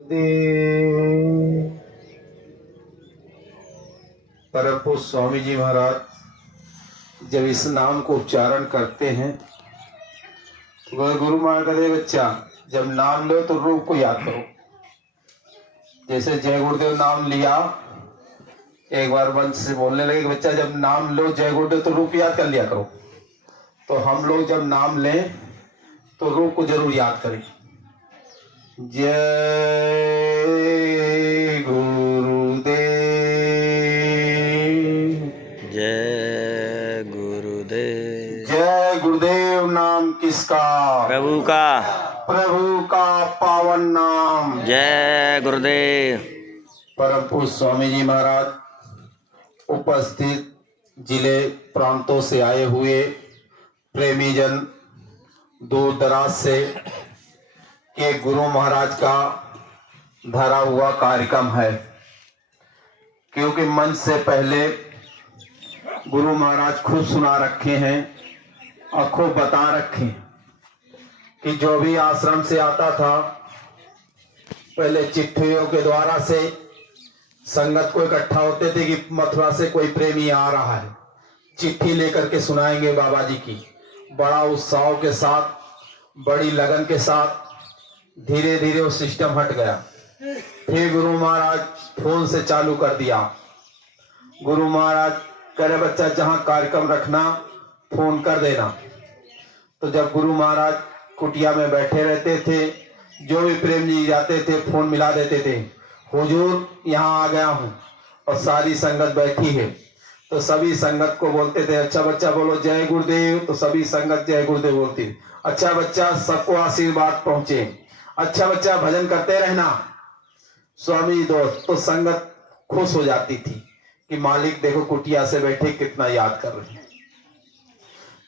परम पूज्य स्वामी जी महाराज जब इस नाम को उच्चारण करते हैं तो वह गुरु महाराज कहते बच्चा जब नाम लो तो रूप को याद करो। जैसे जय गुरुदेव नाम लिया, एक बार वंश से बोलने लगे कि बच्चा जब नाम लो जय गुरुदेव तो रूप याद कर लिया करो। तो हम लोग जब नाम लें तो रूप को जरूर याद करें। जय गुरुदेव, जय गुरुदेव। जय गुरुदेव नाम किसका? प्रभु का। प्रभु का पावन नाम। जय गुरुदेव। परम पूज्य स्वामी जी महाराज उपस्थित जिले प्रांतों से आए हुए प्रेमी जन, दूर दराज से के गुरु महाराज का धरा हुआ कार्यक्रम है। क्योंकि मंच से पहले गुरु महाराज खुद सुना रखे हैं और खूब बता रखे कि जो भी आश्रम से आता था पहले चिट्ठियों के द्वारा से संगत को इकट्ठा होते थे कि मथुरा से कोई प्रेमी आ रहा है, चिट्ठी लेकर के सुनाएंगे बाबा जी की। बड़ा उत्साह के साथ, बड़ी लगन के साथ धीरे धीरे वो सिस्टम हट गया। फिर गुरु महाराज फोन से चालू कर दिया। गुरु महाराज कह रहे बच्चा जहां कार्यक्रम रखना फोन कर देना। तो जब गुरु महाराज कुटिया में बैठे रहते थे, जो भी प्रेम जी जाते थे फोन मिला देते थे, हुजूर यहाँ आ गया हूँ, और सारी संगत बैठी है। तो सभी संगत को बोलते थे अच्छा बच्चा बोलो जय गुरुदेव। तो सभी संगत जय गुरुदेव बोलती। अच्छा बच्चा सबको आशीर्वाद पहुंचे, अच्छा बच्चा भजन करते रहना स्वामी दोस्त। तो संगत खुश हो जाती थी कि मालिक देखो कुटिया से बैठे कितना याद कर रहे हैं।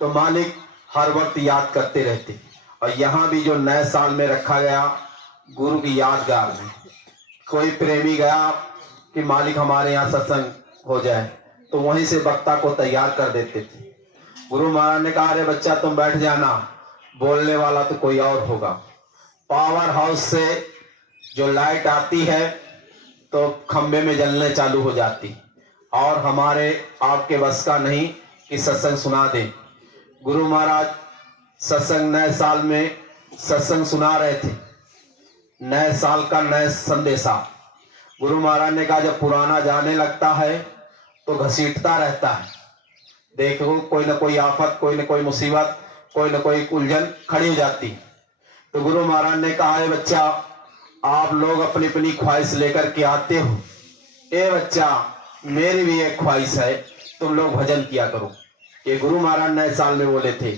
तो मालिक हर वक्त याद करते रहते। और यहाँ भी जो नए साल में रखा गया गुरु की यादगार में, कोई प्रेमी गया कि मालिक हमारे यहाँ सत्संग हो जाए तो वहीं से वक्ता को तैयार कर देते थे। गुरु महाराज ने कहा अरे बच्चा तुम बैठ जाना, बोलने वाला तो कोई और होगा। पावर हाउस से जो लाइट आती है तो खंबे में जलने चालू हो जाती, और हमारे आपके बस का नहीं कि सत्संग सुना दे। गुरु महाराज सत्संग नए साल में सत्संग सुना रहे थे, नए साल का नए संदेशा। गुरु महाराज ने कहा जब पुराना जाने लगता है तो घसीटता रहता है, देखो कोई ना कोई आफत, कोई ना कोई मुसीबत, कोई ना कोई उलझन खड़ी हो जाती। तो गुरु महाराज ने कहा है बच्चा आप लोग अपनी अपनी ख्वाहिश लेकर के आते हो, ए बच्चा मेरी भी एक ख्वाहिश है, तुम लोग भजन किया करो। ये गुरु महाराज नए साल में बोले थे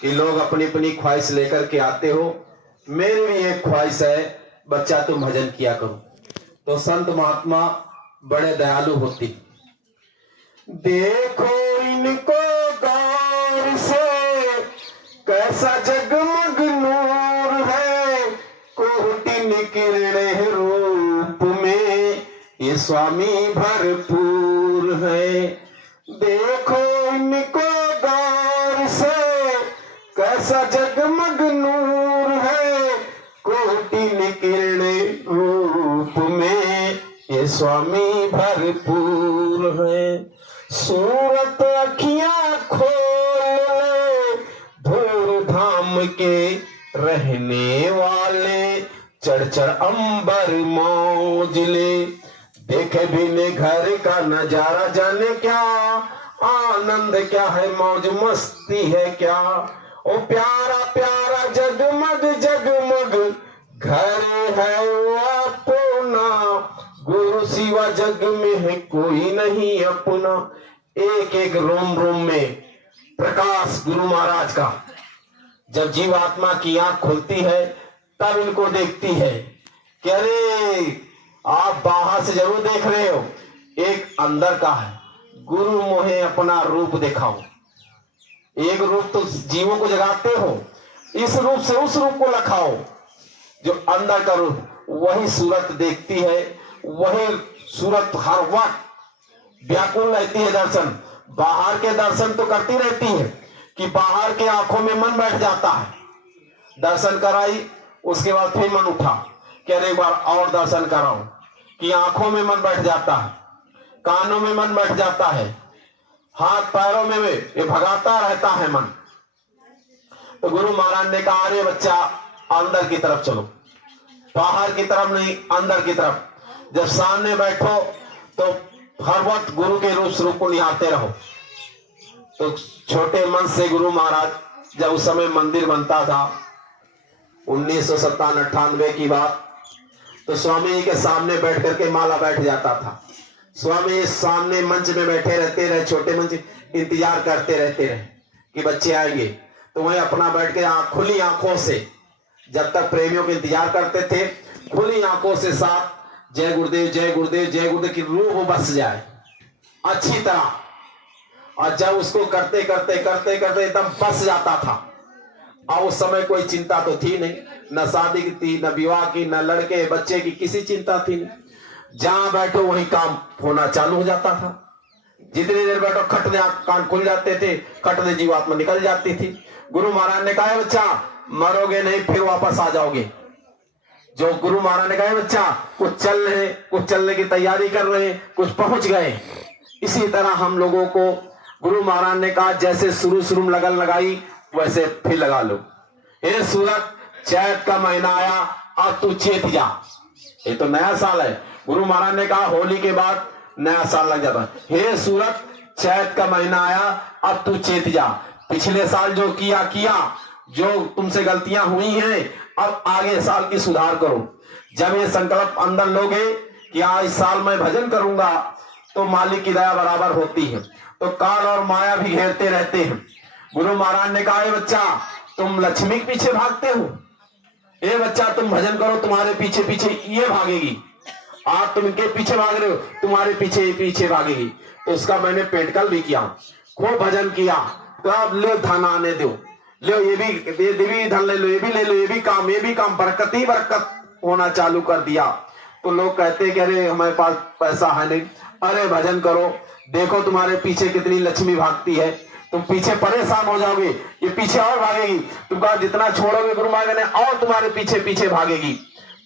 कि लोग अपनी अपनी ख्वाहिश लेकर के आते हो, मेरी भी एक ख्वाहिश है बच्चा तुम भजन किया करो। तो संत महात्मा बड़े दयालु होती। देखो इनको गौर से कैसा जगमग नूर है, कोटि निकिरण रूप में ये स्वामी भरपूर है। देखो इनको गौर से कैसा जगमग नूर है, कोटि निकिरण रूप में ये स्वामी भरपूर है। सूरत अखियां खोल धूल धाम के रहने वाले, चढ़ चढ़ अंबर मौज ले, देखे बिने घर का नजारा जाने क्या आनंद क्या है, मौज मस्ती है क्या। ओ प्यारा प्यारा जगमग जगमग घर है वो अपना, गुरु सिवा जग में है कोई नहीं अपना। एक एक रोम रोम में प्रकाश गुरु महाराज का। जब जीवात्मा की आंख खुलती है तब इनको देखती है कि अरे आप बाहर से जरूर देख रहे हो, एक अंदर का है। गुरु मोहे अपना रूप दिखाओ। एक रूप तो जीवों को जगाते हो, इस रूप से उस रूप को लखाओ। जो अंदर का रूप वही सूरत देखती है, वही सूरत हर वक्त व्याकुल रहती है। दर्शन बाहर के दर्शन तो करती रहती है कि बाहर के आंखों में मन बैठ जाता है, दर्शन कराई उसके बाद फिर मन उठा, कि अरे एक बार और दर्शन कराऊं, कि आंखों में मन बैठ जाता है, कानों में मन बैठ जाता है, हाथ पैरों में ये भगाता रहता है मन। तो गुरु महाराज ने कहा, अरे बच्चा अंदर की तरफ चलो, बाहर की तरफ नहीं, अंदर की तरफ। जब सामने बैठो तो हर वक्त गुरु के रूप स्वरूप को निहारते रहो। तो छोटे मन से गुरु महाराज, जब उस समय मंदिर बनता था 1997-98 की बात, तो स्वामी जी के सामने बैठ करके माला बैठ जाता था। स्वामी जी सामने मंच में बैठे रहते रहे, छोटे मंच, इंतजार करते रहते रहे कि बच्चे आएंगे। तो वहीं अपना बैठ के खुली आंखों से, जब तक प्रेमियों के इंतजार करते थे, खुली आंखों से साथ जय गुरुदेव जय गुरुदेव जय गुरुदेव की रूह बस जाए अच्छी तरह। और जब उसको करते करते करते करते एकदम बस जाता था, और उस समय कोई चिंता तो थी नहीं, न शादी की थी, न विवाह की, न लड़के बच्चे की, किसी चिंता थी नहीं। जहां बैठो वहीं काम होना चालू हो जाता था। जितनी देर बैठो खटने कान खुल जाते थे, खटने जीवात्मा निकल जाती थी। गुरु महाराज ने कहा, बच्चा मरोगे नहीं, फिर वापस आ जाओगे। जो गुरु महाराज ने कहा, बच्चा कुछ चल रहे, कुछ चलने की तैयारी कर रहे, कुछ पहुंच गए। इसी तरह हम लोगों को गुरु महाराज ने कहा, जैसे शुरू में लगन लगाई वैसे फिर लगा लो। हे सूरत, चैत का महीना आया, अब तू चेत जा। ये तो नया साल है। गुरु महाराज ने कहा, होली के बाद नया साल लग जाता है। हे सूरत, चैत का महीना आया, अब तू चेत जा। पिछले साल जो किया, जो तुमसे गलतियां हुई हैं, अब आगे साल की सुधार करो। जब ये संकल्प अंदर लोगे कि आज इस साल मैं भजन करूंगा, तो मालिक की दया बराबर होती है। तो काल और माया भी घेरते रहते हैं। गुरु महाराज ने कहा, बच्चा तुम लक्ष्मी के पीछे भागते हो, ए बच्चा तुम भजन करो, तुम्हारे पीछे पीछे ये भागेगी। आप तुम इनके पीछे भाग रहे हो, तुम्हारे पीछे पीछे भागेगी। तो उसका मैंने पेटकल भी किया, खूब भजन किया। तो अब ले धन आने दो, लो ये भी धन ले लो, ये भी ले लो, ये भी काम, बरकत ही बरकत होना चालू कर दिया। तो लोग कहते कि अरे हमारे पास पैसा है नहीं। अरे भजन करो, देखो तुम्हारे पीछे कितनी लक्ष्मी भागती है। तुम पीछे परेशान हो जाओगे, ये पीछे और भागेगी। तुम कहा जितना छोड़ोगे गुरु महाराज ने और तुम्हारे पीछे पीछे भागेगी।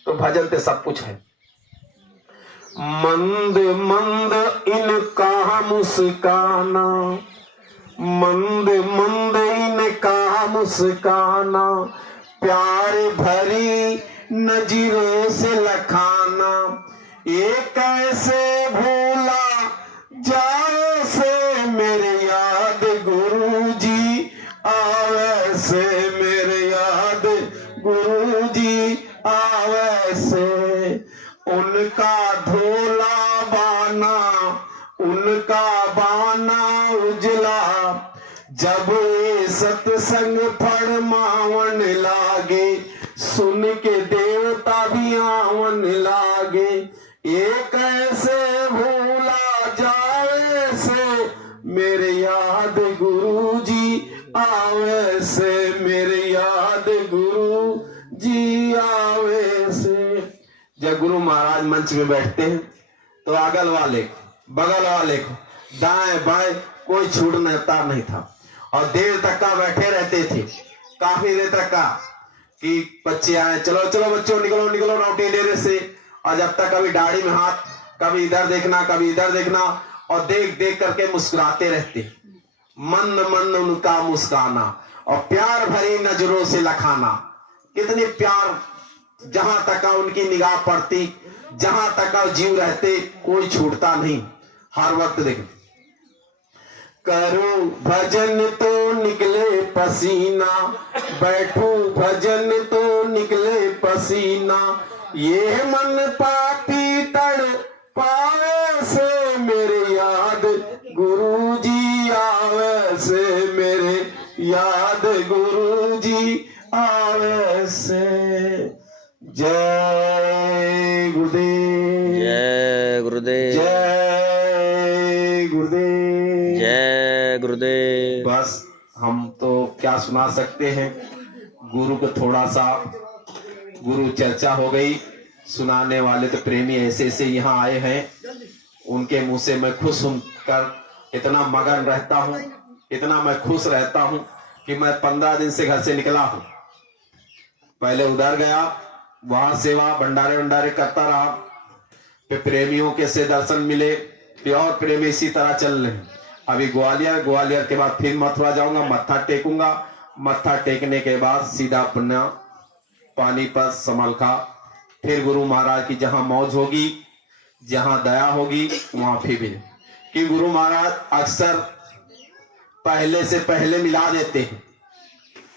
तो भजन से सब कुछ है। मंद मंद इनका मुस्काना, मंद मंद इनका मुस्काना, प्यार भरी नजरों से लखाना, ये कैसे भूला जाए से मेरे याद गुरुजी आवे से, मेरे याद गुरुजी आवे से। उनका धोला बाना, उनका बाना उजला, जब ये सत्संग फरमावन लागे, सुन के देवता भी आवन लागे। ये कैसे भूला जावे से मेरे याद गुरुजी आवे से, मेरे याद गुरुजी आवे से। जब गुरु महाराज मंच में बैठते हैं तो अगल वाले बगल वाले को दाएं बाएं कोई छूटता नहीं था, और देर तक का बैठे रहते थे, काफी देर तक का, कि बच्चे आए, चलो चलो बच्चों निकलो निकलो रोटी डेरे से। और जब तक कभी दाढ़ी में हाथ, कभी इधर देखना कभी इधर देखना, और देख देख करके मुस्कुराते रहते। मंद मंद उनका मुस्काना, और प्यार भरी नजरों से लखाना। कितने प्यार, जहां तक उनकी निगाह पड़ती, जहां तक जीव रहते, कोई छूटता नहीं। हर वक्त देख, करो भजन तो निकले पसीना, बैठो भजन तो निकले पसीना, ये मन पापी तड़ पावे से मेरे याद गुरुजी आवे से, मेरे याद गुरुजी आवे से। जय गुरुदेव, जय गुरुदेव, जय गुरुदेव, जय गुरुदेव। बस हम तो क्या सुना सकते हैं। गुरु को थोड़ा सा गुरु चर्चा हो गई, सुनाने वाले तो प्रेमी ऐसे ऐसे यहाँ आए हैं, उनके मुंह से मैं खुश सुनकर इतना मगन रहता हूँ, इतना मैं खुश रहता हूँ कि मैं 15 दिन से घर से निकला हूँ। पहले उधर गया, वहां सेवा भंडारे भंडारे करता रहा। फिर प्रेमियों के से दर्शन मिले, फिर और प्रेमी इसी तरह चल रहे हैं। अभी ग्वालियर के बाद फिर मथुरा जाऊंगा, मत्था टेकूंगा। मत्था टेकने के बाद सीधा अपना पानीपत समलखा, फिर गुरु महाराज की जहां मौज होगी, जहां दया होगी वहां फिर भी। कि गुरु महाराज अक्सर पहले से पहले मिला देते हैं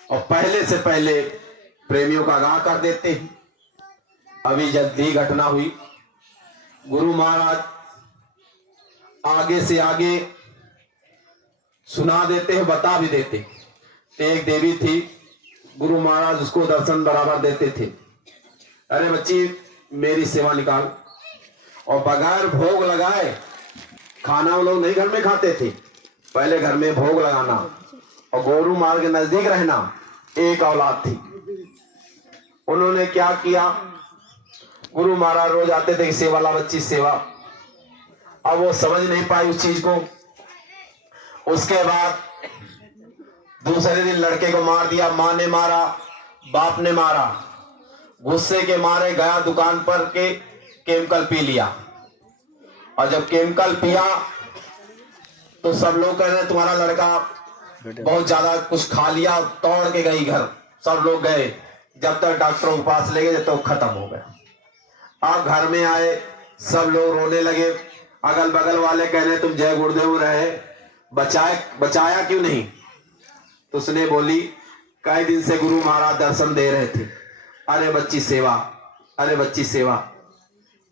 और पहले से पहले प्रेमियों का आगाह कर देते हैं। अभी जल्दी घटना हुई, गुरु महाराज आगे से आगे सुना देते हैं, बता भी देते हैं। एक देवी थी, गुरु महाराज उसको दर्शन बराबर देते थे। अरे बच्ची मेरी सेवा निकाल, और बगैर भोग लगाए खाना वो लोग नहीं घर में खाते थे, पहले घर में भोग लगाना और गुरु महाराज के नजदीक रहना। एक औलाद थी, उन्होंने क्या किया, गुरु महाराज रोज आते थे कि सेवा ला बच्ची सेवा। अब वो समझ नहीं पाई उस चीज को। उसके बाद दूसरे दिन लड़के को मार दिया, मां ने मारा, बाप ने मारा। गुस्से के मारे गया दुकान पर के केमिकल पी लिया, और जब केमिकल पिया तो सब लोग कह रहे तुम्हारा लड़का बहुत ज्यादा कुछ खा लिया, तोड़ के गई घर। सब लोग गए, जब तक डॉक्टरों के पास ले गए जब तक खत्म हो गया। आप घर में आए, सब लोग रोने लगे, अगल बगल वाले कह रहे तुम जय गुरुदेव रहे, बचाया क्यों नहीं? तो उसने बोली कई दिन से गुरु महाराज दर्शन दे रहे थे, अरे बच्ची सेवा, अरे बच्ची सेवा,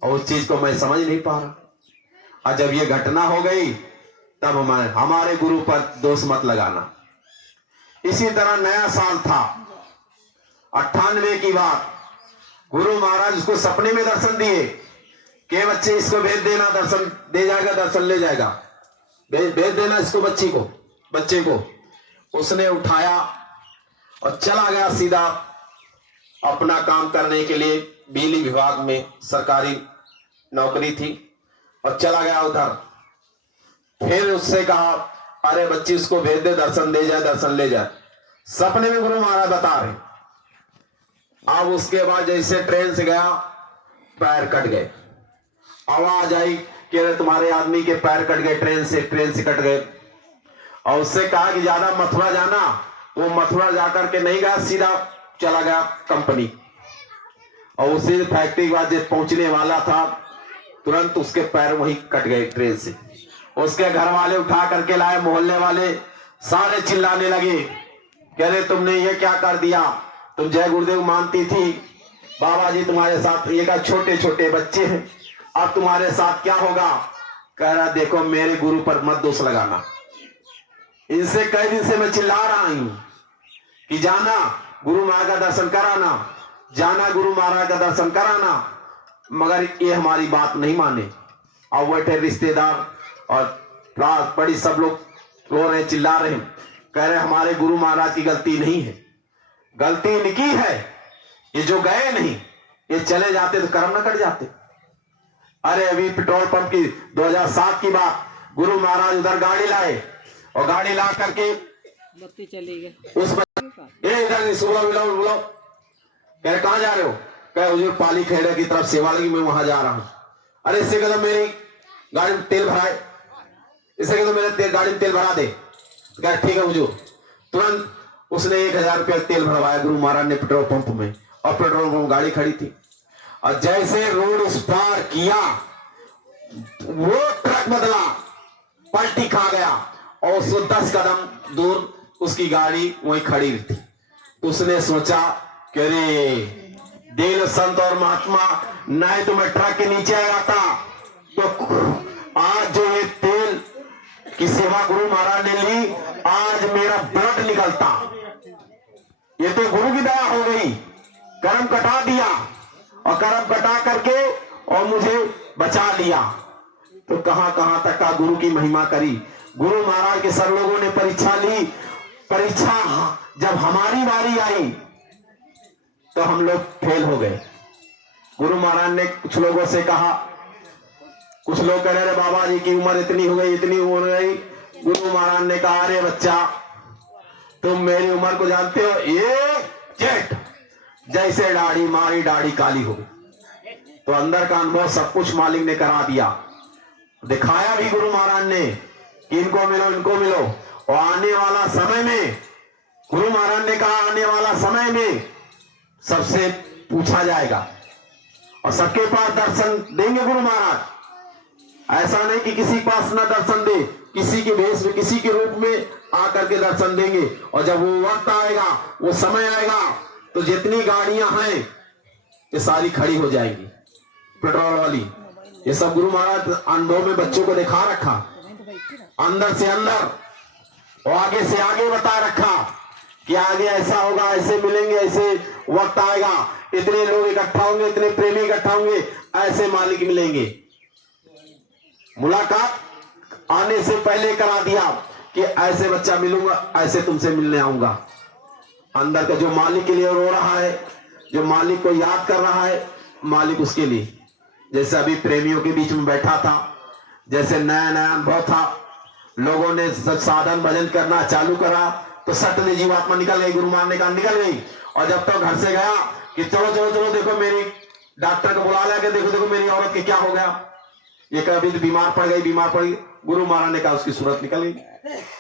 और उस चीज को मैं समझ नहीं पा रहा। और जब ये घटना हो गई तब हमारे गुरु पर दोष मत लगाना। इसी तरह नया साल था 98 की बात, गुरु महाराज उसको सपने में दर्शन दिए कि बच्चे इसको भेज देना, दर्शन दे जाएगा, दर्शन ले जाएगा, भेज देना इसको, बच्चे को। उसने उठाया और चला गया सीधा अपना काम करने के लिए। बिजली विभाग में सरकारी नौकरी थी, और चला गया उधर। फिर उससे कहा अरे बच्ची उसको भेज दे, दर्शन दे जाए, दर्शन ले जाए। सपने में गुरु महाराज बता रहे। अब उसके बाद जैसे ट्रेन से गया, पैर कट गए, आवाज आई कि अरे तुम्हारे आदमी के पैर कट गए, ट्रेन से कट गए। और उससे कहा कि ज्यादा मथुरा जाना, वो मथुरा जाकर के नहीं गया, सीधा चला गया कंपनी। और उसी फैक्ट्री के बाद जब पहुंचने वाला था, तुरंत उसके पैर वहीं कट गए ट्रेन से। उसके घर वाले उठा करके लाए, मोहल्ले वाले सारे चिल्लाने लगे, कह रहे तुमने ये क्या कर दिया, तुम जय गुरुदेव मानती थी, बाबा जी तुम्हारे साथ, ये का छोटे छोटे बच्चे हैं, अब तुम्हारे साथ क्या होगा? कह रहा देखो मेरे गुरु पर मत दोष लगाना। इनसे कई दिन से मैं चिल्ला रहा हूं कि जाना गुरु महाराज का दर्शन कराना, जाना गुरु महाराज का दर्शन कराना, मगर ये हमारी बात नहीं माने। अब बैठे रिश्तेदार और बड़ी सब लोग रो रहे, चिल्ला रहे, कह रहे हमारे गुरु महाराज की गलती नहीं है, गलती इनकी है, ये जो गए नहीं, ये चले जाते तो कर्म न कट जाते। अरे अभी पेट्रोल पंप की 2007 की बात, गुरु महाराज उधर गाड़ी लाए, और गाड़ी ला करके बत्ती चली गई, उस इधर बुलाओ, कह रहे कहां जा रहे हो? कह हुजूर पाली खेड़ा की तरफ सेवा लगी, मैं वहां जा रहा हूं। अरे इससे कहता मेरी गाड़ी में तेल भराए, इससे कहता मेरे गाड़ी में तेल भरा दे। कह ठीक है हुजूर। तुरंत उसने 1000 रुपया तेल भरवाया गुरु महाराज ने पेट्रोल पंप में, और पेट्रोल पंप गाड़ी खड़ी थी। और जैसे रोड उस पार किया, वो ट्रक बदला, पलटी खा गया, और उसको 10 कदम दूर उसकी गाड़ी वहीं खड़ी थी। तो उसने सोचा कि अरे दीन संत और महात्मा, नहीं तो मैं ट्रक के नीचे आता तो आज जो ये तेल की सेवा गुरु महाराज ने ली, आज मेरा ब्लड निकलता। ये तो गुरु की दया हो गई, कर्म कटा दिया, और कर्म कटा करके और मुझे बचा लिया। तो कहां कहां तक का गुरु की महिमा करी। गुरु महाराज के सब लोगों ने परीक्षा ली, परीक्षा जब हमारी बारी आई तो हम लोग फेल हो गए। गुरु महाराज ने कुछ लोगों से कहा, कुछ लोग कह रहे बाबा जी की उम्र इतनी हो गई, इतनी हो गई। गुरु महाराज ने कहा अरे बच्चा, तुम मेरी उम्र को जानते हो? ये जेठ जैसे दाढ़ी मारी दाढ़ी काली हो गई। तो अंदर का अनुभव सब कुछ मालिक ने करा दिया, दिखाया भी गुरु महाराज ने कि इनको मिलो इनको मिलो। और आने वाला समय में गुरु महाराज ने कहा आने वाला समय में सबसे पूछा जाएगा और सबके पास दर्शन देंगे गुरु महाराज। ऐसा नहीं कि किसी के पास न दर्शन दे, किसी के भेष में किसी के रूप में आकर के दर्शन देंगे। और जब वो वक्त आएगा, वो समय आएगा, तो जितनी गाड़ियां हैं ये सारी खड़ी हो जाएंगी पेट्रोल वाली। ये सब गुरु महाराज अनुभव में बच्चों को दिखा रखा, अंदर से अंदर और आगे से आगे बता रखा कि आगे ऐसा होगा, ऐसे मिलेंगे, ऐसे वक्त आएगा, इतने लोग इकट्ठा होंगे, इतने प्रेमी इकट्ठा होंगे, ऐसे मालिक मिलेंगे। मुलाकात आने से पहले करा दिया कि ऐसे बच्चा मिलूंगा, ऐसे तुमसे मिलने आऊंगा। अंदर का जो मालिक के लिए रो रहा है, जो मालिक को याद कर रहा है, मालिक उसके लिए। जैसे अभी प्रेमियों के बीच में बैठा था, जैसे नया नया अनुभव था, लोगों ने साधन भजन करना चालू करा तो सट में जीवात्मा निकल गई। गुरु महाराज ने कहा निकल गई। और जब तक घर से गया कि चलो चलो चलो देखो मेरी डॉक्टर को बुला लिया, देखो देखो मेरी औरत के क्या हो गया, ये कभी तो बीमार पड़ गई, बीमार पड़ गई। गुरु महाराज ने कहा उसकी सूरत निकल गई।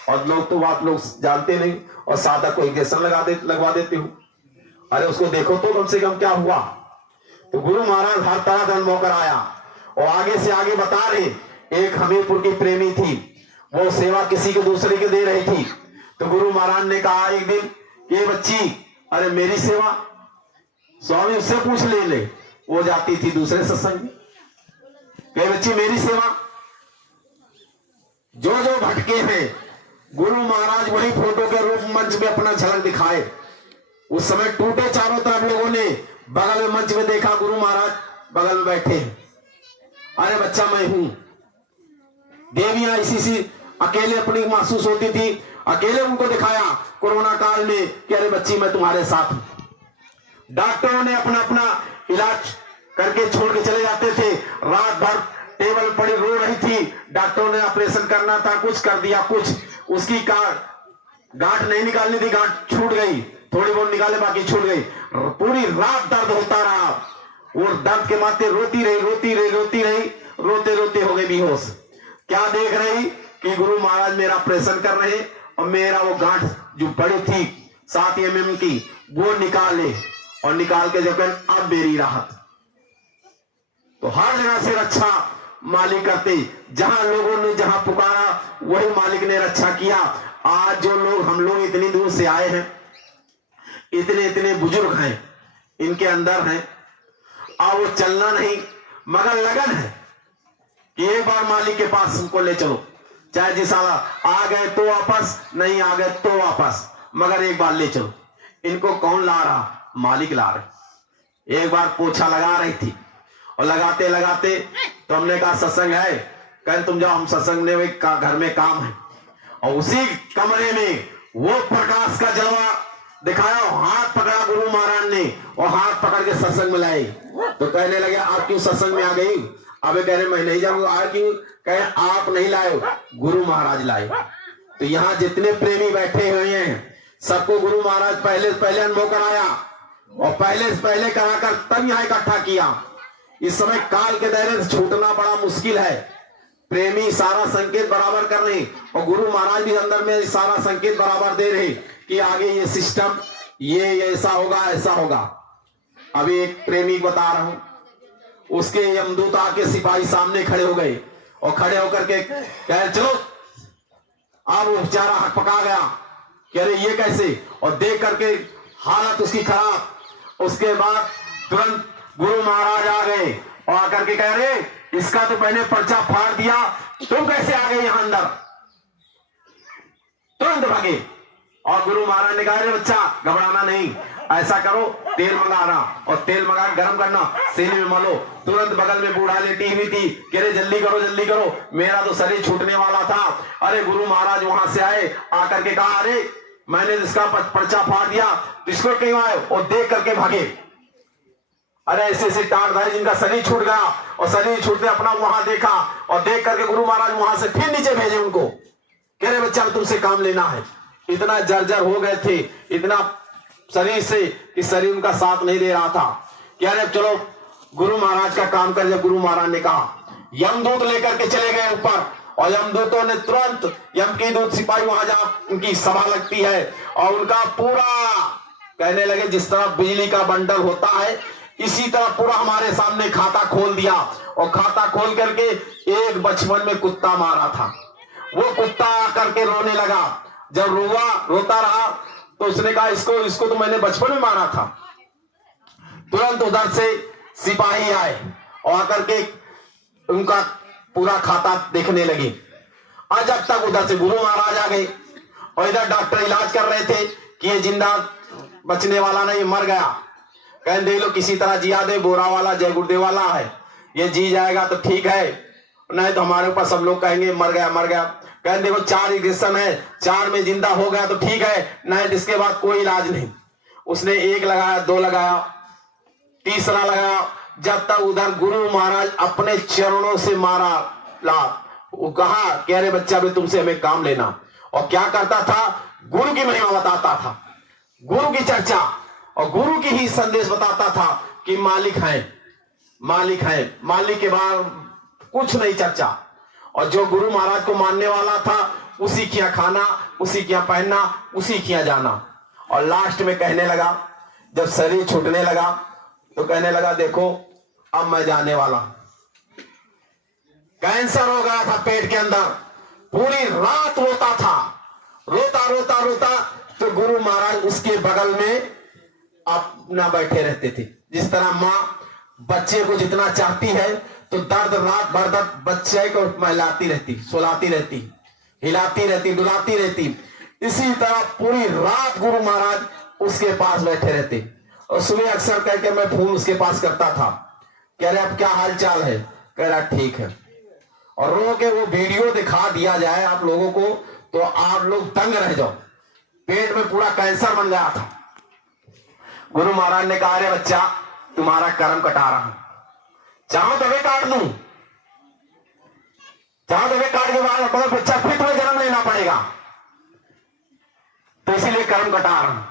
और लोग तो बात लोग जानते नहीं और सादा को इंजेक्शन लगवा देते हो, अरे उसको देखो तो कम से कम क्या हुआ। तो गुरु महाराज हर तरह का अनुभव कराया और आगे से आगे बता रहे। एक हमीरपुर की प्रेमी थी, वो सेवा किसी के दूसरे के दे रही थी। तो गुरु महाराज ने कहा एक दिन, ये बच्ची अरे मेरी सेवा स्वामी उससे पूछ ले। वो जाती थी दूसरे सत्संग में, ये बच्ची मेरी सेवा। जो जो भटके हैं गुरु महाराज वही फोटो के रूप मंच में अपना झलक दिखाए। उस समय टूटे चारों तरफ लोगों ने, बगल में मंच में देखा गुरु महाराज बगल में बैठे हैं। अरे बच्चा मैं हूं। देवियां इसी सी अकेले अपनी महसूस होती थी, अकेले उनको दिखाया कोरोना काल में कि अरे बच्ची मैं तुम्हारे साथ हूं। डॉक्टरों ने अपना अपना इलाज करके छोड़ के चले जाते थे। रात भर टेबल पड़ी रो रही थी, डॉक्टरों ने ऑपरेशन करना था, कुछ कर दिया, कुछ उसकी गांठ नहीं निकालनी थी, गांठ छूट गई, थोड़ी बहुत निकाले बाकी छूट गई। पूरी रात दर्द होता रहा, वो दर्द के माथे रोती रही रोती रही रोती रही, रोते रोते हो गई बेहोश। क्या देख रही कि गुरु महाराज मेरा ऑपरेशन कर रहे और मेरा वो गांठ जो बड़ी थी 7 mm की वो निकाले और निकाल के जब अब मेरी राहत। तो हर जगह से रक्षा मालिक करते, जहां लोगों ने जहां पुकारा वही मालिक ने रक्षा किया। आज जो लोग हम लोग इतनी दूर से आए हैं, इतने इतने बुजुर्ग हैं, इनके अंदर हैं, और वो चलना नहीं मगर लगन है कि एक बार मालिक के पास हमको ले चलो, चाहे जिस साल आ गए तो वापस, नहीं आ गए तो वापस, मगर एक बार ले चलो। इनको कौन ला रहा? मालिक ला रहे। एक बार पोछा लगा रही थी और लगाते लगाते तो हमने कहा सत्संग है, कहें तुम जाओ, हम सत्संग ने घर में काम है। और उसी कमरे में वो प्रकाश का जलवा दिखाया, हाथ पकड़ा गुरु महाराज ने और हाथ पकड़ के सत्संग में लाए। तो कहने लगे आप क्यों सत्संग में आ गई? अबे कह रहे मैं नहीं जाऊंगा। आ क्यों? कहे आप नहीं लाए, गुरु महाराज लाए। तो यहाँ जितने प्रेमी बैठे हुए हैं सबको गुरु महाराज पहले पहले अनुभव कराया और पहले से पहले कराकर तब यहाँ इकट्ठा किया। इस समय काल के दायरे से छूटना बड़ा मुश्किल है। प्रेमी सारा संकेत बराबर कर रहे और गुरु महाराज भी अंदर में सारा संकेत बराबर दे रहे कि आगे ये सिस्टम ये ऐसा होगा ऐसा होगा। अभी एक प्रेमी बता रहा हूं, उसके यमदूत आके सिपाही सामने खड़े हो गए और खड़े होकर के कह चलो। अब वो बेचारा हक पका गया कि अरे ये कैसे, और देख करके हालत उसकी खराब। उसके बाद तुरंत गुरु महाराज आ गए और आकर के कह रहे इसका तो मैंने पर्चा फाड़ दिया, तुम कैसे आ गए यहां अंदर? तुरंत भागे। और गुरु महाराज ने कहा अरे बच्चा घबराना नहीं, ऐसा करो तेल मंगाना और तेल मंगा गर्म करना, सीने में मलो। तुरंत बगल में बूढ़ा लेटी हुई थी, कह रहे जल्दी करो, मेरा तो शरीर छूटने वाला था। अरे गुरु महाराज वहां से आए, आकर के कहा अरे मैंने इसका पर्चा फाड़ दिया, इसको क्यों आए? और देख करके भागे। अरे ऐसे ऐसे टांग धारे जिनका शरीर छूट गया और शरीर छूटने अपना वहां देखा और देख करके गुरु महाराज वहां से फिर नीचे भेजे उनको, कह रहे बच्चा तुमसे काम लेना है। इतना जर्जर हो गए थे, इतना शरीर से कि शरीर उनका साथ नहीं दे रहा था कि अरे चलो गुरु महाराज का काम कर। जब गुरु महाराज ने कहा, यमदूत लेकर के चले गए ऊपर, और यमदूतों ने तुरंत यम के दूत सिपाही वहां जहां उनकी सभा लगती है और उनका पूरा कहने लगे जिस तरह बिजली का बंडल होता है इसी तरह पूरा हमारे सामने खाता खोल दिया। और खाता खोल करके एक बचपन में कुत्ता मारा था, वो कुत्ता आकर के रोने लगा। जब रोता रहा तो उसने कहा इसको तो मैंने बचपन में मारा था। तुरंत उधर से सिपाही आए और आकर के उनका पूरा खाता देखने लगे। और जब तक उधर से गुरु महाराज आ गए और इधर डॉक्टर इलाज कर रहे थे कि ये जिंदा बचने वाला नहीं, मर गया। कहें देख लो किसी तरह जिया दे, बोरा वाला जय गुरुदेव वाला है, ये जी जाएगा तो ठीक है, नहीं तो हमारे ऊपर सब लोग कहेंगे मर गया मर गया। कहें देखो 4 इंजेक्शन है, 4 में जिंदा हो गया तो ठीक है, नहीं तो इसके बाद कोई इलाज नहीं। उसने 1 लगाया, 2 लगाया, तीसरा लगाया, जब तक उधर गुरु महाराज अपने चरणों से मारा ला। वो कहा कि अरे बच्चा भी तुमसे हमें काम लेना। और क्या करता था, गुरु की महिमा बताता था, गुरु की चर्चा और गुरु की ही संदेश बताता था कि मालिक है, मालिक है, मालिक के बाद कुछ नहीं चर्चा। और जो गुरु महाराज को मानने वाला था उसी की यहाँ खाना, उसी की यहाँ पहनना, उसी की यहाँ जाना। और लास्ट में कहने लगा, जब शरीर छूटने लगा तो कहने लगा देखो अब मैं जाने वाला। कैंसर हो गया था पेट के अंदर, पूरी रात रोता था, रोता रोता रोता। तो गुरु महाराज उसके बगल में अपना बैठे रहते थे। जिस तरह माँ बच्चे को जितना चाहती है तो दर्द रात भर दर्द बच्चे को महलाती रहती, सुलाती रहती, हिलाती रहती, डुलाती रहती। इसी तरह पूरी रात गुरु महाराज उसके पास बैठे रहते। और सुबह अक्सर कह के मैं फोन उसके पास करता था, कह रहे अब क्या हाल चाल है, कह रहा ठीक है। और रो के वो वीडियो दिखा दिया जाए आप लोगों को तो आप लोग दंग रह जाओ। पेट में पूरा कैंसर बन गया था। गुरु महाराज ने कहा अरे बच्चा तुम्हारा कर्म कटा रहा हूं, चाहो तो वे काट दूं, चाहो तो वे काट के बाद बच्चा फिर तुम्हें जन्म लेना पड़ेगा, तो इसीलिए कर्म कटा रहा हूं।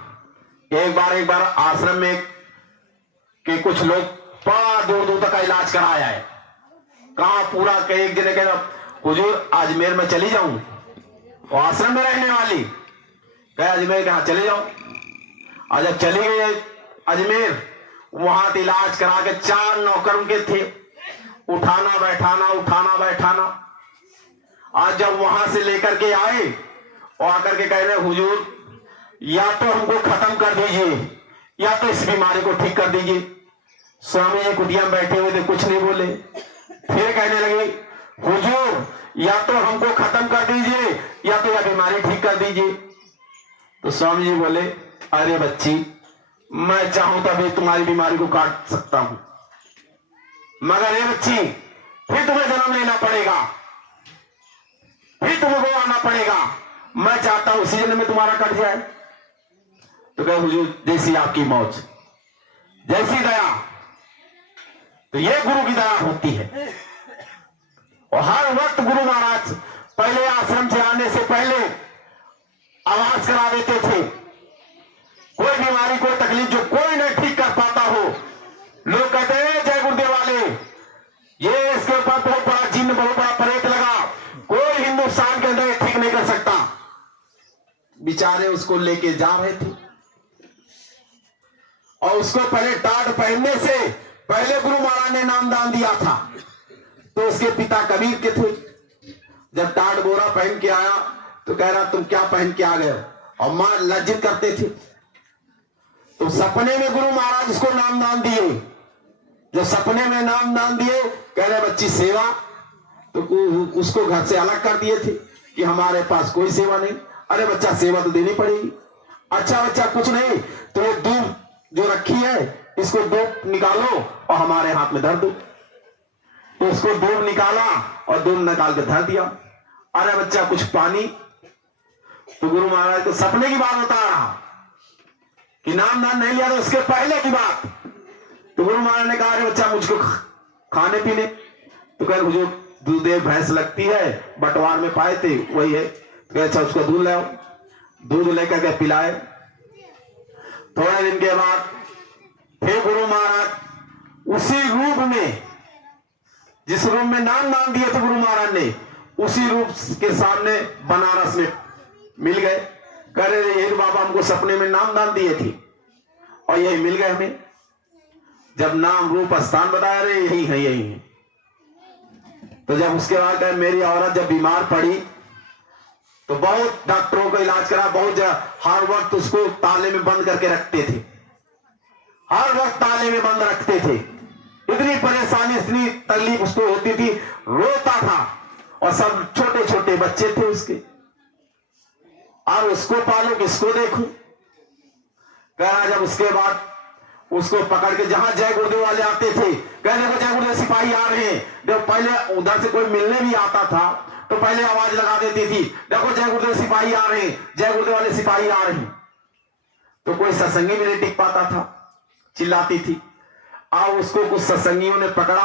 एक बार आश्रम में कि कुछ लोग बड़ा दूर दूर तक का इलाज कराया है। कहा पूरा एक दिन के हुजूर अजमेर में चली जाऊं, और आश्रम में रहने वाली कहे अजमेर कहा चले जाओ। और जब चली गई अजमेर, वहां इलाज करा के 4 नौकर उनके थे, उठाना बैठाना उठाना बैठाना। आज जब वहां से लेकर के आए और आकर के कह रहे हुजूर या तो हमको खत्म कर दीजिए या तो इस बीमारी को ठीक कर दीजिए। स्वामी जी कुटिया में बैठे हुए थे, कुछ नहीं बोले। फिर कहने लगे हुजूर या तो हमको खत्म कर दीजिए या तो यह बीमारी ठीक कर दीजिए। तो स्वामी जी बोले अरे बच्ची मैं चाहूं तो अभी तुम्हारी बीमारी को काट सकता हूं, मगर ये बच्ची फिर तुम्हें जन्म लेना पड़ेगा, फिर तुम्हें वो आना पड़ेगा। मैं चाहता हूं उसी जन्म में तुम्हारा कट जाए। तो कहे हुजूर जैसी आपकी मौज, जैसी दया। तो ये गुरु की दया होती है। और हर वक्त गुरु महाराज पहले आश्रम से आने से पहले आवाज करा देते थे। कोई बीमारी कोई तकलीफ जो कोई नहीं ठीक कर पाता हो, लोग कहते हैं जय गुरुदेव वाले ये इसके ऊपर बहुत बड़ा जिन्न बहुत बड़ा प्रेत लगा, कोई हिंदुस्तान के अंदर ठीक नहीं कर सकता। बेचारे उसको लेके जा रहे थे और उसको पहले टाट पहनने से पहले गुरु महाराज ने नामदान दिया था। तो उसके पिता कबीर के थे। जब टाट बोरा पहन के आया तो कह रहा तुम क्या पहन के आ गए, और मां लज्जित करते थे। तो सपने में गुरु महाराज उसको नामदान दिए। जब सपने में नामदान दिए कह रहे बच्ची सेवा, तो उसको घर से अलग कर दिए थे कि हमारे पास कोई सेवा नहीं। अरे बच्चा सेवा तो देनी पड़ेगी। अच्छा बच्चा कुछ नहीं तो ये दूध जो रखी है इसको दूध निकालो और हमारे हाथ में धर दो। तो उसको दूध निकाला और दूध निकाल के धर दिया। अरे बच्चा कुछ पानी। तो गुरु महाराज को सपने की बात बता रहा कि नामदान नहीं लिया था उसके पहले की बात। तो गुरु महाराज ने कहा अरे बच्चा मुझको खाने पीने। तो कह हुजूर दूध भैंस लगती है, बंटवार में पाए थे वही है। तो अच्छा उसका दूध ले आओ। दूध लेकर के पिलाए थोड़े दिन के बाद फिर गुरु महाराज उसी रूप में, जिस रूप में नाम दिए थे गुरु महाराज ने, उसी रूप के सामने बनारस में मिल गए। कह रहे यही बाबा हमको सपने में नाम दिए थे और यही मिल गए हमें। जब नाम रूप स्थान बताया रहे यही है। तो जब उसके बाद मेरी औरत जब बीमार पड़ी तो बहुत डॉक्टरों का इलाज करा, बहुत हर वक्त उसको ताले में बंद करके रखते थे, हर वक्त ताले में बंद रखते थे। इतनी परेशानी, इतनी तकलीफ उसको होती थी, रोता था और सब छोटे छोटे बच्चे थे उसके, और उसको पालो किसको देखूं। कह रहा जब उसके बाद उसको पकड़ के जहां जय गुरुदेव वाले आते थे, कहने को जय गुरुदेव सिपाही आ रहे हैं, जब पहले उधर से कोई मिलने भी आता था तो पहले आवाज लगा देती थी, देखो जय गुरुदेव सिपाही आ रहे हैं, जय गुरुदेव वाले सिपाही आ रहे हैं। तो कोई सत्संगी भी नहीं टिक पाता था, चिल्लाती थी। अब उसको कुछ सत्संगियों ने पकड़ा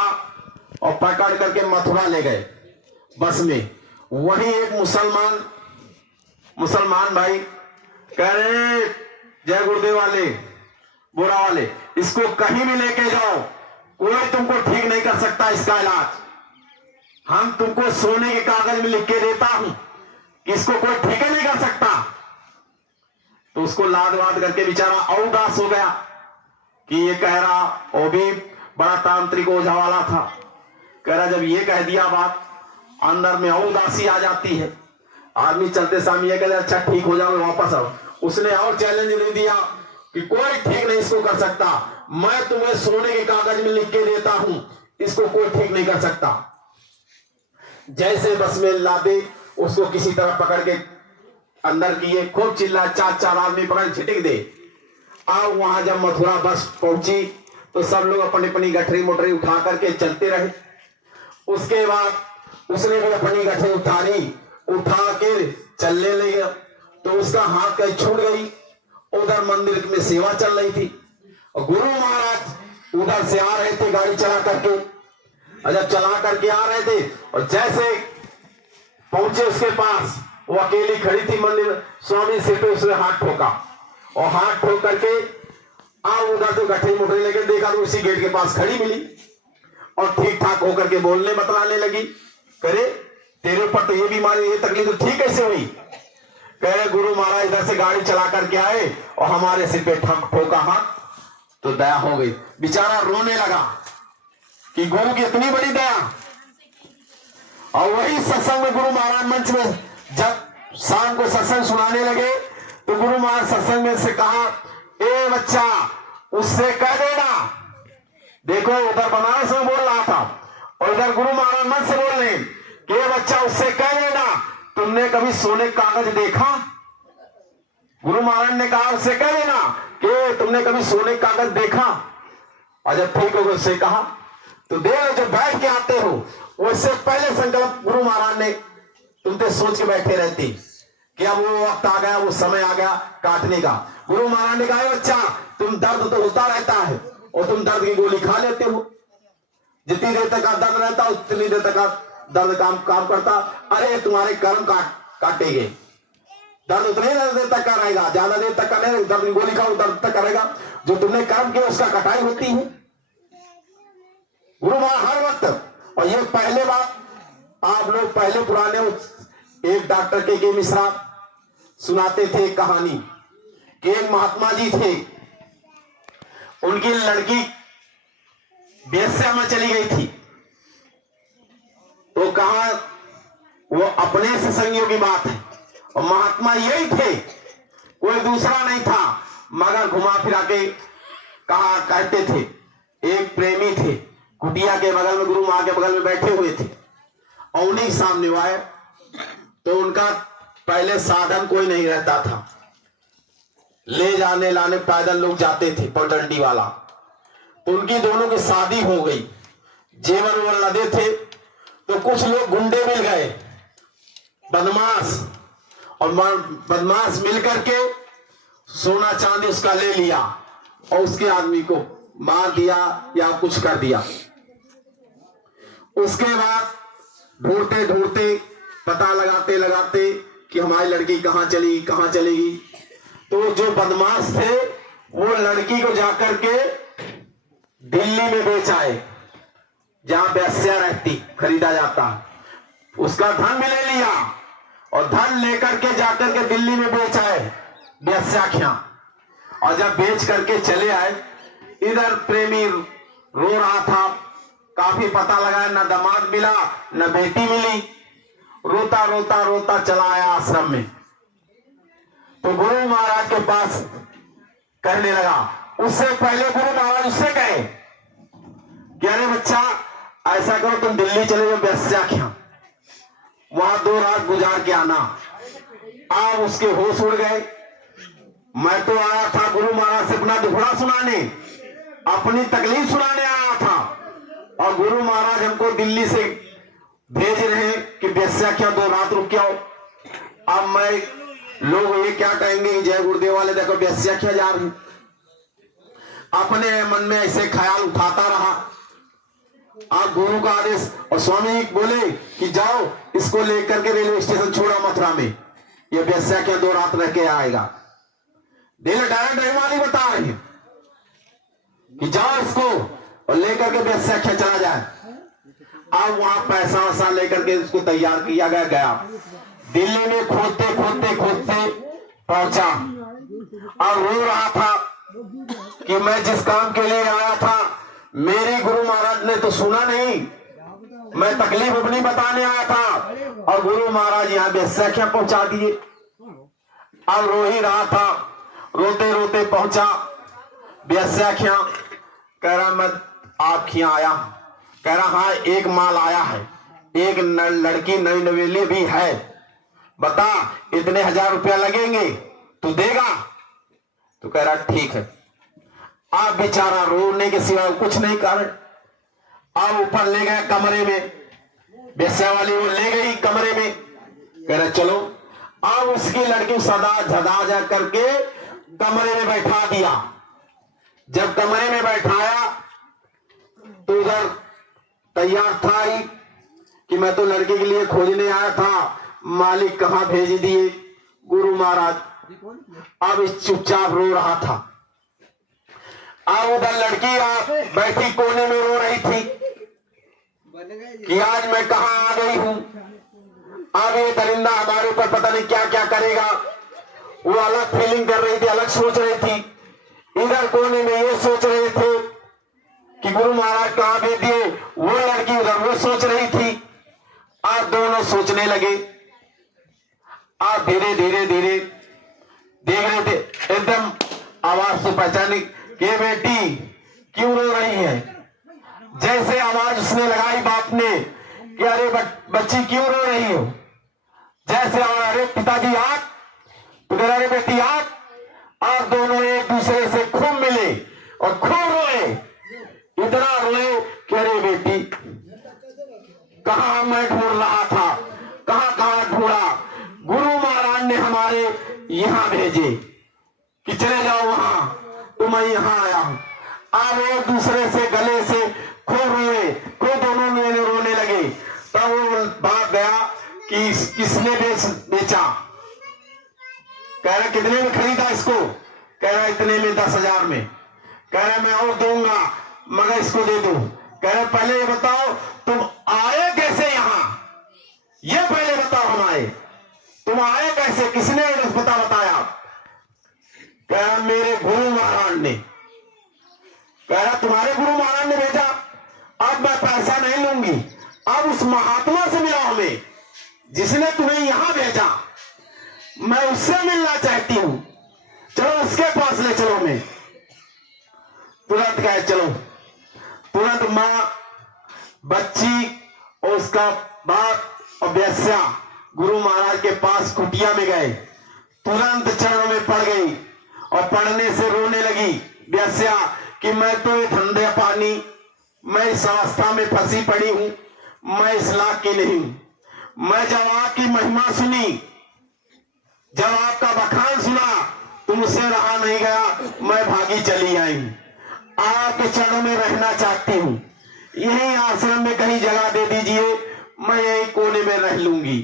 और पकड़ करके मथुरा ले गए बस में। वही एक मुसलमान भाई कह रहे जय गुरुदेव वाले, बुरा वाले, इसको कहीं भी लेके जाओ, कोई तुमको ठीक नहीं कर सकता इसका इलाज। हम तुमको सोने के कागज में लिख के देता हूं कि इसको कोई ठीक नहीं कर सकता। तो उसको लाद वाद करके बेचारा और उदास हो गया कि ये कह रहा, वो भी बड़ा तांत्रिक ओझा वाला था, कह रहा जब ये कह दिया बात, अंदर में और उदासी आ जाती है। आदमी चलते सामने ये कहता अच्छा ठीक हो जाओ वापस आओ। उसने और चैलेंज दे दिया कि कोई ठीक नहीं इसको कर सकता, मैं तुम्हें सोने के कागज में लिख के देता हूं, इसको कोई ठीक नहीं कर सकता। जैसे बस में लादे उसको किसी तरह पकड़ के अंदर किए, खूब चिल्ला, चार आदमी पकड़ झिटिक दे। अब वहां जब मथुरा बस पहुंची तो सब लोग अपनी अपनी गठरी मोटरी उठा करके चलते रहे। उसके बाद उसने भी अपनी गठरी उठा के चलने लगे तो उसका हाथ कहीं छूट गई। उधर मंदिर में सेवा चल रही थी और गुरु महाराज उधर से आ रहे थे गाड़ी चला करके, और जब चला करके आ रहे थे और जैसे पहुंचे उसके पास, वो अकेली खड़ी थी मंदिर में, स्वामी से पे उसने हाथ ठोका और हाथ ठोक करके उधर से गठरी मुठरी लेकर देखा तो उसी गेट के पास खड़ी मिली और ठीक ठाक होकर के बोलने बतलाने लगी। करे तेरे ऊपर तो ये बीमारी, ये तकलीफ तो ठीक कैसे हुई? कह रहे गुरु महाराज इधर से गाड़ी चला करके आए और हमारे सिर पे ठोका हाथ, तो दया हो गई। बेचारा रोने लगा कि गुरु की इतनी बड़ी दया। और वही सत्संग में गुरु महाराज मंच में जब शाम को सत्संग सुनाने लगे तो गुरु महाराज सत्संग में से कहा, ए बच्चा उससे कह देना, देखो उधर बनारस में बोल रहा था और इधर गुरु महाराज मंच से बोल रहे कि ए बच्चा उससे कह देना, तुमने कभी सोने का कागज देखा? गुरु महाराज ने कहा उससे कह देना कि तुमने कभी सोने का कागज देखा? और जब ठीक हो गए उससे कहा तो देख जब बैठ के आते हो उससे पहले संकल्प गुरु महाराज ने तुमसे सोच के बैठे रहती कि अब वो वक्त आ गया, वो समय आ गया काटने का। गुरु महाराज ने कहा बच्चा तुम दर्द तो होता रहता है और तुम दर्द की गोली खा लेते हो, जितनी देर तक दर्द रहता उतनी देर तक दर्द काम करता। अरे तुम्हारे कर्म काटेंगे, दर्द उतने देर तक का रहेगा, ज्यादा देर तक का नहीं, दर्द की गोली खाओ दर्द तक करेगा, जो तुमने कर्म किया उसका कटाई होती है। गुरु महाराज हर वक्त, और ये पहले बात आप लोग पहले पुराने एक डॉक्टर के मिश्रा सुनाते थे कहानी कि एक महात्मा जी थे, उनकी लड़की बेस्या में चली गई थी। तो कहा वो अपने से संगियों की बात है और महात्मा यही थे, कोई दूसरा नहीं था, मगर घुमा फिरा के कहा कहते थे। एक प्रेमी थे, कुटिया के बगल में गुरु मां के बगल में बैठे हुए थे और उन्हीं सामने वो आए तो उनका पहले साधन कोई नहीं रहता था, ले जाने लाने पैदल लोग जाते थे पगडंडी वाला। तो उनकी दोनों की शादी हो गई, जेवर वेवर लदे थे, तो कुछ लोग गुंडे मिल गए, बदमाश, और बदमाश मिल करके सोना चांदी उसका ले लिया और उसके आदमी को मार दिया या कुछ कर दिया। उसके बाद ढूंढते ढूंढते पता लगाते लगाते कि हमारी लड़की कहां चलेगी, तो जो बदमाश थे वो लड़की को जाकर के दिल्ली में बेच आए, जहां वेश्या रहती, खरीदा जाता। उसका धन भी ले लिया और धन लेकर के जाकर के दिल्ली में बेच आए वेश्याख्या। और जब बेच करके चले आए, इधर प्रेमी रो रहा था, काफी पता लगाया, न दामाद मिला न बेटी मिली, रोता रोता रोता चला आया आश्रम में। तो गुरु महाराज के पास कहने लगा, उससे पहले गुरु महाराज उससे कहे कि अरे बच्चा, ऐसा करो तुम दिल्ली चले जाओ वेश्याख्या, वहां 2 रात गुजार के आना। आप उसके होश उड़ गए। मैं तो आया था गुरु महाराज से अपना दुखड़ा सुनाने, अपनी तकलीफ सुनाने आया था, और गुरु महाराज हमको दिल्ली से भेज रहे हैं कि वेश्याख्या 2 रात रुक के आओ। अब मैं, लोग ये क्या कहेंगे, जय गुरुदेव वाले देखो वेश्याख्या जा रही। अपने मन में ऐसे ख्याल उठाता रहा। आप गुरु का आदेश, और स्वामी बोले कि जाओ इसको लेकर के रेलवे स्टेशन छोड़ो मथुरा में, ये वेश्याख्या 2 रात रह के आएगा। डायरेक्ट रहमानी बता रही है कि जाओ इसको और लेकर के वेश्याख्या चला जाए। अब वहां पैसा वैसा लेकर के उसको तैयार किया गया। दिल्ली में खोदते खोदते खोदते पहुंचा और रो रहा था कि मैं जिस काम के लिए आया था, मेरे गुरु महाराज ने तो सुना नहीं, मैं तकलीफ अपनी बताने आया था, और गुरु महाराज यहाँ वेश्याख्या पहुंचा दिए। अब रो ही रहा था, रोते रोते पहुंचा वेश्याख्या। कह रहा मैं आपके यहाँ आया। कह रहा हाँ, एक माल आया है, एक लड़की नई नवेली भी है, बता इतने 1000 रुपया लगेंगे, तू देगा? तो कह रहा ठीक है। आप बेचारा रोने के सिवा कुछ नहीं कर रहे। आप ऊपर ले गए कमरे में, वेश्या वाली वो ले गई कमरे में। कह रहे चलो। अब उसकी लड़की सदा झदा जा करके कमरे में बैठा दिया। जब कमरे में बैठाया तो उधर तैयार था ही कि मैं तो लड़के के लिए खोजने आया था, मालिक कहां भेज दिए गुरु महाराज। अब इस चुपचाप रो रहा था। अब उधर लड़की बैठी कोने में रो रही थी कि आज मैं कहां आ गई हूं। अब ये दरिंदा हमारे ऊपर पता नहीं क्या क्या करेगा। वो अलग फीलिंग कर रही थी, अलग सोच रही थी। इधर कोने में ये सोच रहे थे कि गुरु महाराज कहां भेज दिए। वो लड़की उधर वो सोच रही थी। आप दोनों सोचने लगे। आप धीरे धीरे धीरे देख रहे थे, एकदम आवाज से पहचानी कि बेटी क्यों रो रही है। जैसे आवाज उसने लगाई बाप ने कि अरे बच्ची क्यों रो रही हो, जैसे अरे पिताजी आप, तो कह अरे बेटी आप दोनों एक दूसरे से खूब मिले और खूब रोए। इतना रोए कि अरे बेटी कहां मैं ढूंढ रहा था, कहां कहां ढूंढा, गुरु महाराज ने हमारे यहां भेजे कि चले जाओ वहां, तो मैं यहां आया हूं। अब एक दूसरे से गले से खूब रोए, खूब दोनों में रोने लगे। तब वो बात गया कि किसने बेचा। कह रहा कितने में खरीदा इसको। कह रहा इतने में 10,000 में। कह रहा मैं और दूंगा मगर इसको दे दो। कह रहा पहले ये बताओ तुम आए कैसे यहां, ये पहले बताओ हम आए, तुम आए कैसे, किसने पता बताया। कह रहा मेरे गुरु महाराज ने। कह रहा तुम्हारे गुरु महाराज ने भेजा। अब मैं पैसा नहीं लूंगी, अब उस महात्मा से मिला हमें जिसने तुम्हें यहां भेजा, मैं उससे मिलना चाहती हूं, चलो उसके पास ले चलो। मैं तुरंत कहे चलो। तुरंत मां, बच्ची और उसका बाप और वेश्या गुरु महाराज के पास कुटिया में गए। तुरंत चरणों में पड़ गई और पढ़ने से रोने लगी वेश्या कि मैं तो ये धंधे पानी, मैं इस अवस्था में फंसी पड़ी हूं, मैं इस लायक की नहीं हूं। मैं जब आपकी महिमा सुनी, जब आपका बखान सुना, तो मुझसे रहा नहीं गया, मैं भागी चली आई। आपके चरणों में रहना चाहती हूं, यही आश्रम में कहीं जगह दे दीजिए, मैं यही कोने में रह लूंगी,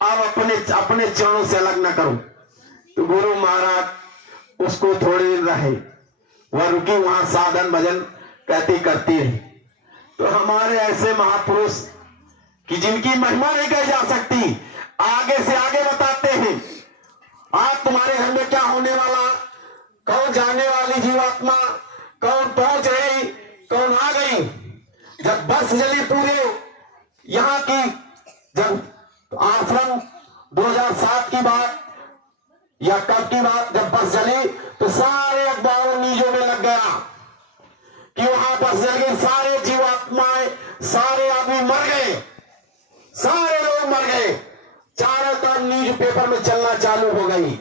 आप अपने चरणों से अलग ना करो। तो गुरु महाराज उसको थोड़ी देर रहे, वह रुकी वहां साधन भजन कहती करती रही। तो हमारे ऐसे महापुरुष कि जिनकी महिमा नहीं कही जा सकती, आगे से आगे बताते हैं आज तुम्हारे घर में क्या होने वाला, कौन जाने वाली जीवात्मा, कौन पहुंच रही, कौन आ गई। जब बस जली पूरे यहाँ की, जब आश्रम 2007 की बात या कब की बात, जब बस जली तो सारे अखबारों न्यूज़ों में लग गया कि वहां बस जल गई, सारे जीवात्माएं, सारे आदमी मर गए, सारे लोग मर गए। चारों तरफ न्यूज पेपर में चलना चालू हो गई।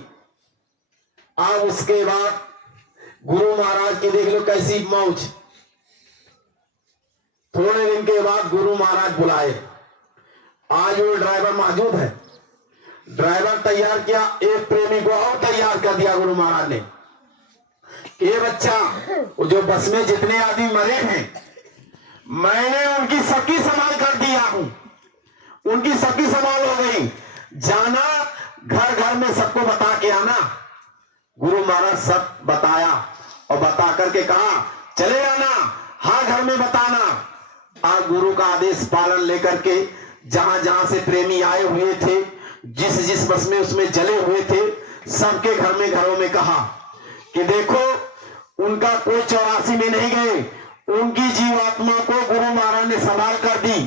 अब उसके बाद गुरु महाराज की देख लो कैसी मौज। थोड़े दिन के बाद गुरु महाराज बुलाए। आज वो ड्राइवर मौजूद है, ड्राइवर तैयार किया, एक प्रेमी को और तैयार कर दिया गुरु महाराज ने। ये बच्चा, वो जो बस में जितने आदमी मरे हैं, मैंने उनकी सबकी संभाल कर दिया हूं, उनकी सबकी संभाल हो गई। जाना घर घर में सबको बता के आना। गुरु महाराज सब बताया और बता करके कहा चले आना, हाँ घर में बताना। आज गुरु का आदेश पालन लेकर के जहां जहां से प्रेमी आए हुए थे, जिस जिस बस में उसमें जले हुए थे, सबके घरों में कहा कि देखो उनका कोई 84 में नहीं गए, उनकी जीवात्मा को गुरु महाराज ने संभाल कर दी।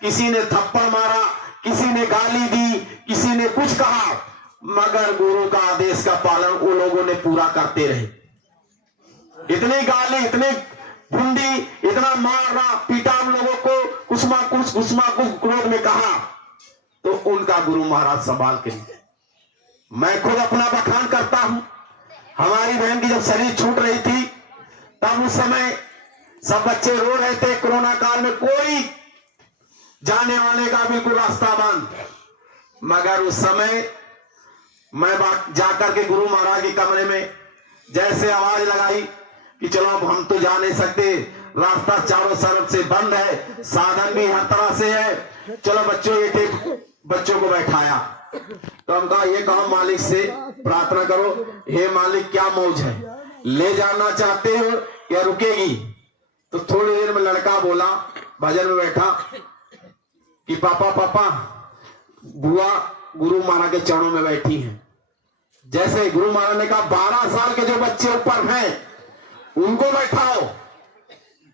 किसी ने थप्पड़ मारा, किसी ने गाली दी, किसी ने कुछ कहा, मगर गुरु का आदेश का पालन उन लोगों ने पूरा करते रहे। इतनी गाली, इतनी भुंडी, इतना मारना पीटा उन लोगों को, कुछ क्रोध में कहा, तो उनका गुरु महाराज संभाल के लिए। मैं खुद अपना बखान करता हूं। हमारी बहन की जब शरीर छूट रही थी, तब उस समय सब बच्चे रो रहे थे। कोरोना काल में कोई जाने वाले का बिल्कुल रास्ता बंद, मगर उस समय मैं जाकर के गुरु महाराज के कमरे में जैसे आवाज लगाई कि चलो अब हम तो जा नहीं सकते, रास्ता चारों तरफ से बंद है, साधन भी हर तरह से है, चलो बच्चों ये थे, बच्चों को बैठाया। तो हम कहा ये कहो मालिक से प्रार्थना करो, हे मालिक क्या मौज है, ले जाना चाहते हो या रुकेगी। तो थोड़ी देर में लड़का बोला, भजन में बैठा कि पापा पापा बुआ गुरु महाराज के चरणों में बैठी हैं। जैसे गुरु महाराज ने कहा 12 साल के जो बच्चे ऊपर हैं उनको बैठाओ,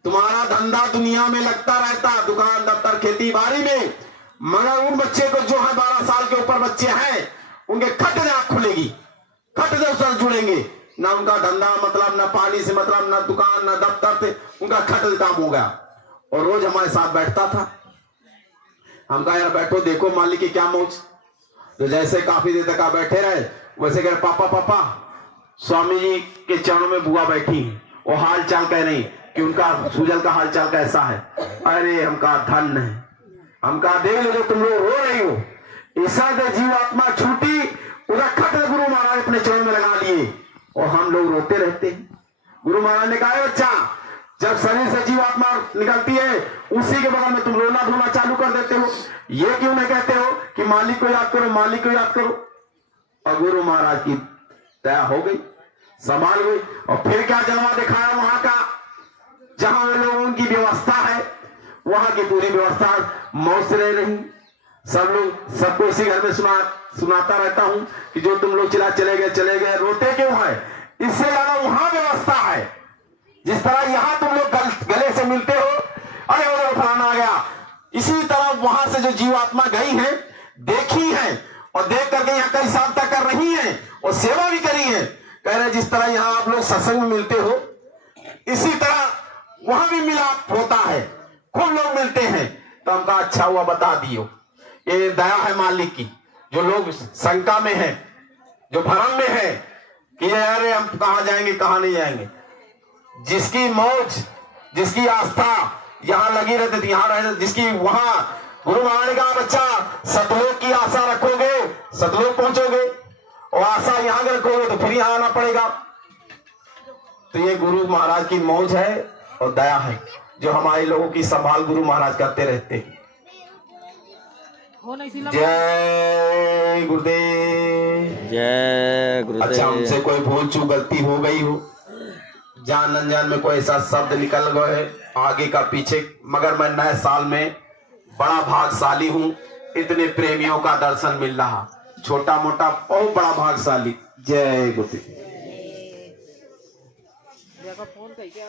तुम्हारा धंधा दुनिया में लगता रहता, दुकान दफ्तर खेती बाड़ी में, मगर उन बच्चे को जो है 12 साल के ऊपर बच्चे हैं, उनके खट से आंख खुलेगी, खट से उससे जुड़ेंगे, ना उनका धंधा मतलब, ना पानी से मतलब, ना दुकान, ना दफ्तर से, उनका खट से काम हो गया। और रोज हमारे साथ बैठता था। हम कहा यार बैठो, देखो मालिक की क्या मौज। तो जैसे काफी देर तक आप बैठे रहे, वैसे कह रहे पापा पापा स्वामी जी के चरणों में बुआ बैठी, वो हाल चाल कह नहीं कि उनका सुजल का हाल चाल कैसा है। अरे हम कहा धन्य है, हम कहा देख लो जो तुम लोग रो रही हो, ईसा से जीवात्मा छूटी, उधर खट गुरु महाराज अपने चरणों में लगा लिए और हम लोग रोते रहते हैं। गुरु महाराज ने कहा बच्चा, जब शरीर से जीवात्मा निकलती है उसी के बगल में तुम रोना धोना चालू कर देते हो। ये क्यों नहीं कहते हो कि मालिक को याद करो, मालिक को याद करो। और गुरु महाराज की दया हो गई, संभाल गई। और फिर क्या जलवा दिखाया वहां का, जहां लोगों की व्यवस्था है, वहां की पूरी व्यवस्था मौज से रह रही। सब लोग, सबको इसी घर में सुनाता रहता हूं कि जो तुम लोग चले गए, रोते क्यों है? इससे ज्यादा वहां व्यवस्था है। जिस तरह यहां तुम लोग गले से मिलते हो, अरे वो फलाना आ गया, इसी तरह वहां से जो जीवात्मा गई है, देखी है और देख करके यहाँ कई साल तक कर रही है और सेवा भी करी है। कह रहे जिस तरह यहाँ आप लोग सत्संग में मिलते हो, इसी तरह वहां भी मिलाप होता है, खूब लोग मिलते हैं। तो हमका अच्छा हुआ बता दियो, ये दया है मालिक की। जो लोग शंका में है, जो भ्रम में है कि अरे हम कहां जाएंगे कहां नहीं जाएंगे, जिसकी मौज, जिसकी आस्था यहां लगी रहती थी, यहां रहती, जिसकी वहां गुरु महाराज का बच्चा सतलोक की आशा रखोगे, सतलोक पहुंचोगे, और आशा यहां रखोगे तो फिर यहां आना पड़ेगा। तो ये गुरु महाराज की मौज है और दया है, जो हमारे लोगों की संभाल गुरु महाराज करते रहते हैं। फोन ऐसी लगा जय गुरुदेव। जय अच्छा, गुरुदेव। हमसे कोई भूल चूक गलती हो गई हो, जान अनजान में कोई ऐसा शब्द निकल गए आगे का पीछे, मगर मैं नए साल में बड़ा भाग्यशाली हूँ, इतने प्रेमियों का दर्शन मिल रहा, छोटा मोटा बहुत बड़ा भाग्यशाली। जय गुरुदेव। देखो फोन कहीं क्या